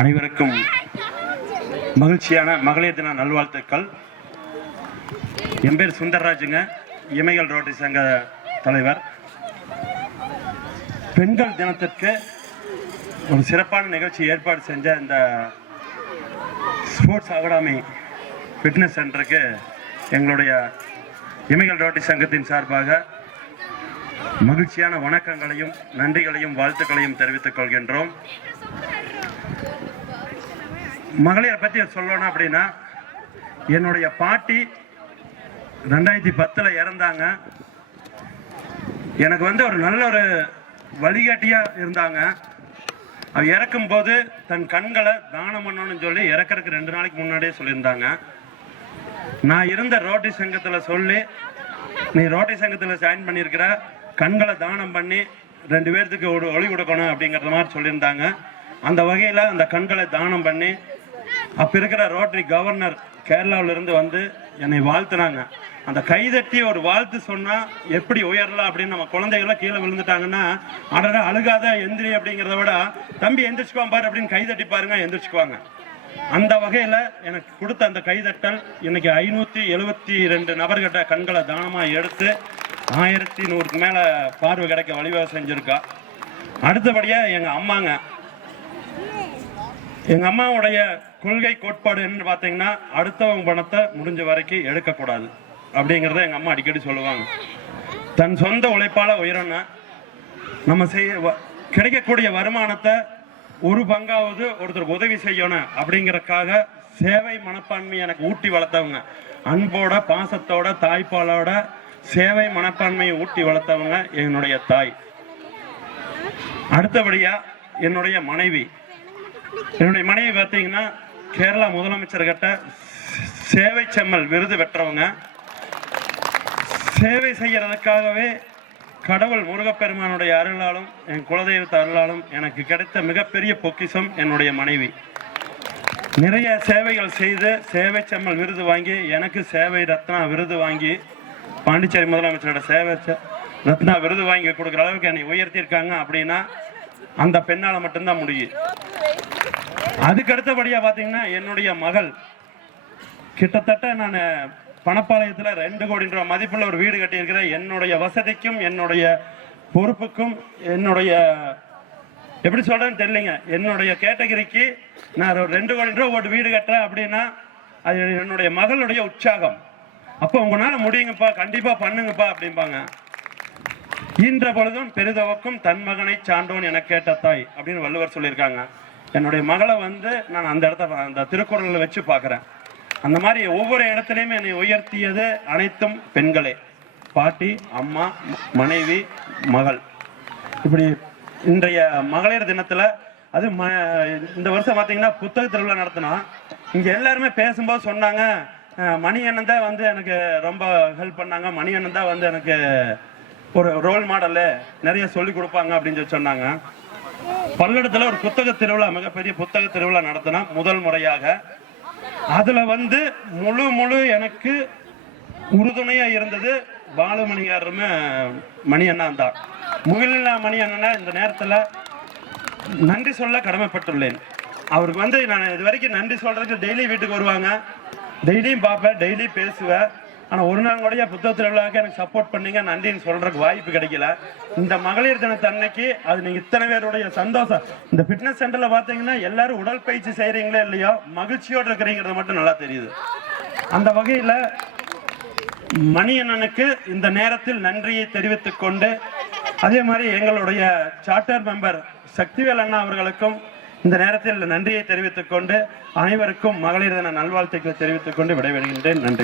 அனைவருக்கும் மகிழ்ச்சியான மகளிர் தின நல்வாழ்த்துக்கள். என் பேர் சுந்தர்ராஜுங்க, இமைகள் ரோட்டரி சங்க தலைவர். பெண்கள் தினத்திற்கு ஒரு சிறப்பான நிகழ்ச்சி ஏற்பாடு செஞ்ச இந்த ஸ்போர்ட்ஸ் அகாடமி ஃபிட்னஸ் சென்டருக்கு எங்களுடைய இமைகள் ரோட்டரி சங்கத்தின் சார்பாக மகிழ்ச்சியான வணக்கங்களையும் நன்றிகளையும் வாழ்த்துக்களையும் தெரிவித்துக் கொள்கின்றோம். மகளிரை பற்றி சொல்லணும் அப்படின்னா, என்னுடைய பாட்டி 2010 இறந்தாங்க. எனக்கு ஒரு நல்ல ஒரு வழிகாட்டியா இருந்தாங்க. அவ இறக்கும் போது தன் கண்களை தானம் பண்ணணும்னு சொல்லி இறக்கிறதுக்கு 2 நாளைக்கு முன்னாடியே சொல்லியிருந்தாங்க. நான் இருந்த ரோட்டரி சங்கத்தில் சொல்லி, நீ ரோட்டரி சங்கத்தில் ஜாயின் பண்ணியிருக்கிற, கண்களை தானம் பண்ணி 2 பேர்த்துக்கு ஒரு ஒளி கொடுக்கணும் அப்படிங்கிறத மாதிரி சொல்லியிருந்தாங்க. அந்த வகையில் அந்த கண்களை தானம் பண்ணி அப்போ இருக்கிற ரோட்டரி கவர்னர் கேரளாவிலிருந்து என்னை வாழ்த்துனாங்க. அந்த கைதட்டி ஒரு வாழ்த்து சொன்னால் எப்படி உயரலாம் அப்படின்னு நம்ம குழந்தைகள்லாம் கீழே விழுந்துட்டாங்கன்னா, அடடா அழுகாத எந்திரி அப்படிங்கிறத விட, தம்பி எந்திரிச்சுக்குவான் பாரு அப்படின்னு கைதட்டி பாருங்க, எந்திரிச்சுக்குவாங்க. அந்த வகையில் எனக்கு கொடுத்த அந்த கைதட்டல் இன்னைக்கு 572 நபர்கிட்ட கண்களை தானமாக எடுத்து 1100க்கு மேலே பார்வை கிடைக்க வழிவகை செஞ்சுருக்கா. அடுத்தபடியாக எங்கள் அம்மாவுடைய கொள்கை கோட்பாடு என்னன்னு பார்த்தீங்கன்னா, அடுத்தவங்க பணத்தை முடிஞ்ச வரைக்கும் எடுக்கக்கூடாது அப்படிங்கிறத எங்கள் அம்மா அடிக்கடி சொல்லுவாங்க. தன் சொந்த உழைப்பால் உயரணும், நம்ம கிடைக்கக்கூடிய வருமானத்தை ஒரு பங்காவது ஒருத்தருக்கு உதவி செய்யணும் அப்படிங்கிறதுக்காக சேவை மனப்பான்மை எனக்கு ஊட்டி வளர்த்தவங்க. அன்போட பாசத்தோட தாய்ப்பாலோட சேவை மனப்பான்மையை ஊட்டி வளர்த்தவங்க என்னுடைய தாய். அடுத்தபடியா என்னுடைய மனைவி பார்த்தீங்கன்னா, கேரளா முதலமைச்சர்கிட்ட சேவை செம்மல் விருது பெற்றவங்க. சேவை செய்யறதுக்காகவே கடவுள் முருகப்பெருமானுடைய அருளாலும் என் குலதெய்வத்த அருளாலும் எனக்கு கிடைத்த மிகப்பெரிய பொக்கிஷம் என்னுடைய மனைவி. நிறைய சேவைகள் செய்து சேவை செம்மல் விருது வாங்கி, எனக்கு சேவை ரத்னா விருது வாங்கி, பாண்டிச்சேரி முதலமைச்சரோட சேவை ரத்னா விருது வாங்கி கொடுக்குற அளவுக்கு என்னை உயர்த்தியிருக்காங்க. அப்படின்னா அந்த பெண்ணால் மட்டும்தான் முடியும். அதுக்கு அடுத்தபடியா பாத்தீங்கன்னா, என்னுடைய மகள் கிட்டத்தட்ட நான் பணப்பாளையத்தில் 2 கோடி ரூபாய் மதிப்புள்ள ஒரு வீடு கட்டியிருக்கிறேன். என்னுடைய வசதிக்கும் என்னுடைய பொறுப்புக்கும் என்னுடைய எப்படி சொல்றேன்னு தெரியலைங்க, என்னுடைய கேட்டகரிக்கு நான் ஒரு 2 கோடி ரூபாய் ஒரு வீடு கட்டுறேன் அப்படின்னா அது என்னுடைய மகளுடைய உற்சாகம். அப்போ உங்களால முடியுங்கப்பா, கண்டிப்பா பண்ணுங்கப்பா அப்படிம்பாங்க. ஈன்ற பொழுதும் பெரிதவக்கும் தன் மகனை சான்றோன் என கேட்ட தாய் அப்படின்னு வள்ளுவர் சொல்லியிருக்காங்க. என்னுடைய மகளை நான் அந்த திருக்குறளில் வச்சு பார்க்குறேன். அந்த மாதிரி ஒவ்வொரு இடத்துலையுமே என்னை உயர்த்தியது அனைத்தும் பெண்களே. பாட்டி, அம்மா, மனைவி, மகள். இப்படி இன்றைய மகளிர் தினத்தில் அது இந்த வருஷம் பார்த்தீங்கன்னா புத்தக திருவிழா நடத்தினா, இங்கே எல்லாருமே பேசும்போது சொன்னாங்க, மணி அண்ணன் தான் எனக்கு ரொம்ப ஹெல்ப் பண்ணாங்க, மணி அண்ணன் தான் எனக்கு ஒரு ரோல் மாடலு, நிறைய சொல்லி கொடுப்பாங்க அப்படின்னு சொல்லி சொன்னாங்க. பல்லடத்துல ஒரு புத்தக திருவிழா, மிகப்பெரிய புத்தக திருவிழா நடத்தினா முதல் முறையாக. அதுல முழு எனக்கு உறுதுணையா இருந்தது பாலுமணியாருமே மணி அண்ணா தான். முகிலா மணி அண்ணா இந்த நேரத்துல நன்றி சொல்ல கடமைப்பட்டுள்ளேன். அவருக்கு நான் இது வரைக்கும் நன்றி சொல்றதுக்கு டெய்லி வீட்டுக்கு வருவாங்க, டெய்லியும் பார்ப்பேன், டெய்லி பேசுவேன். ஆனால் ஒரு நாள் கூட புத்தக திருவிழாவுக்கு எனக்கு சப்போர்ட் பண்ணீங்க, நன்றின்னு சொல்றதுக்கு வாய்ப்பு கிடைக்கல. இந்த மகளிர் தினத்து அன்னைக்கு அது நீங்க இத்தனை பேருடைய சந்தோஷம். இந்த ஃபிட்னஸ் சென்டர்ல பாத்தீங்கன்னா எல்லாரும் உடற்பயிற்சி செய்யறீங்களே இல்லையோ, மகிழ்ச்சியோடு இருக்கிறீங்கிறது மட்டும் நல்லா தெரியுது. அந்த வகையில மணி அண்ணனுக்கு இந்த நேரத்தில் நன்றியை தெரிவித்துக் கொண்டு, அதே மாதிரி எங்களுடைய சார்ட்டர் மெம்பர் சக்திவேல் அண்ணா அவர்களுக்கும் இந்த நேரத்தில் நன்றியை தெரிவித்துக் கொண்டு, அனைவருக்கும் மகளிர் தின நல்வாழ்த்துக்களை தெரிவித்துக் கொண்டு விடைபெறுகின்றேன். நன்றி.